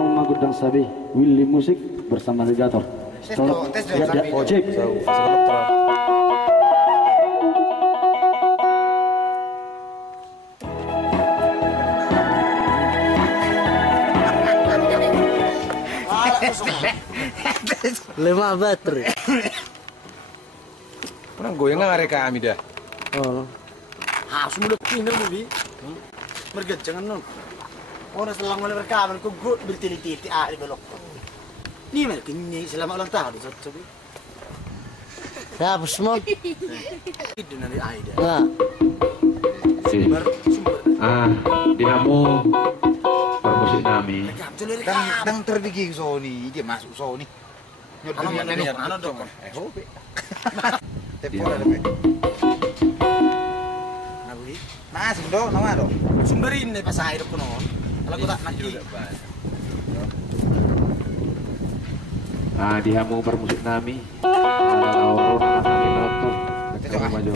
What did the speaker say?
yang mengagudang sabi Willy Musik bersama Ligator. Tes dong, sabi. Cek. Lima baterai. Pernah goyang nggak mereka kami dah? Oh. Semua udah pindah mobil. Mereka jangan non. Orang selang mulai rekaman, kok gue bertili-tili di belok. Ini mereka ini selama ulang tahun di satu. Siapa semua? Itu nanti Aida. Nah, Sumber. Dinamo permusik nami. Dang terbigi Sony, dia masuk Sony. Ano dong? Hobi. Tepo ada pe. Nabi. Nah, sindo, nama dong. Sumberin nih pas air kuno. Kalau aku tak nanti. Dinamo permusik nami. Orang kami nonton. Kita maju.